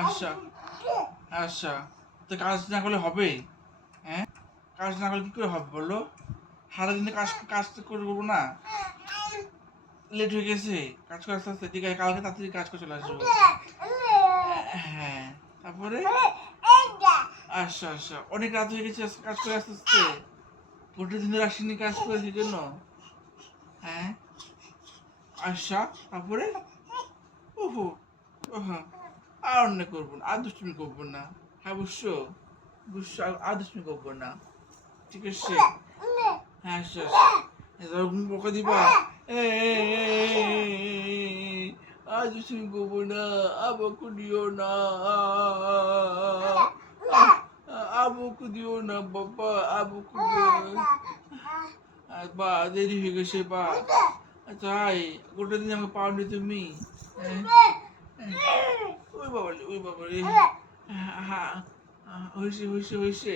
আচ্ছা আচ্ছা, তো কাজ না করলে হবে? হ্যাঁ, কাজ না করলে কি করে হবে বলো? সারাদিনে কাজ কাজ তো করবো না? লেট হয়ে গেছে, কাজ করে আস্তে আস্তে। ঠিক আছে, কালকে তাড়াতাড়ি কাজ করে চলে আসবো। হ্যাঁ, তারপরে? আচ্ছা আচ্ছা, অনেক রাত হয়ে গেছে কাজ করে আস্তে আস্তে। গোটা দিন ধরে আসিনি কাজ করে সেই জন্য। হ্যাঁ, আচ্ছা, তারপরে? ওহো, ওহো, আর অন্যায় করবো না, আর দুষ্টুমি করবো না। হ্যাঁ, বুঝছো? বুঝছো, আর দুষ্টুমি করবো না। ঠিক আছে? হ্যাঁ, আচ্ছা আচ্ছা, এরকম বকা দিবা? এ, আর দুষ্টুমি করবো না, আর বকা দিও না। আবুকে দিও না বাবা, আবুকে দিও না। বা দেরি হয়ে গেছে বা। তাই গোটা দিন আমাকে পাওনি তুমি? হ্যাঁ? ওই বাবা রে, ওই বাবা রে। হ্যাঁ, হয়েছে হয়েছে হয়েছে।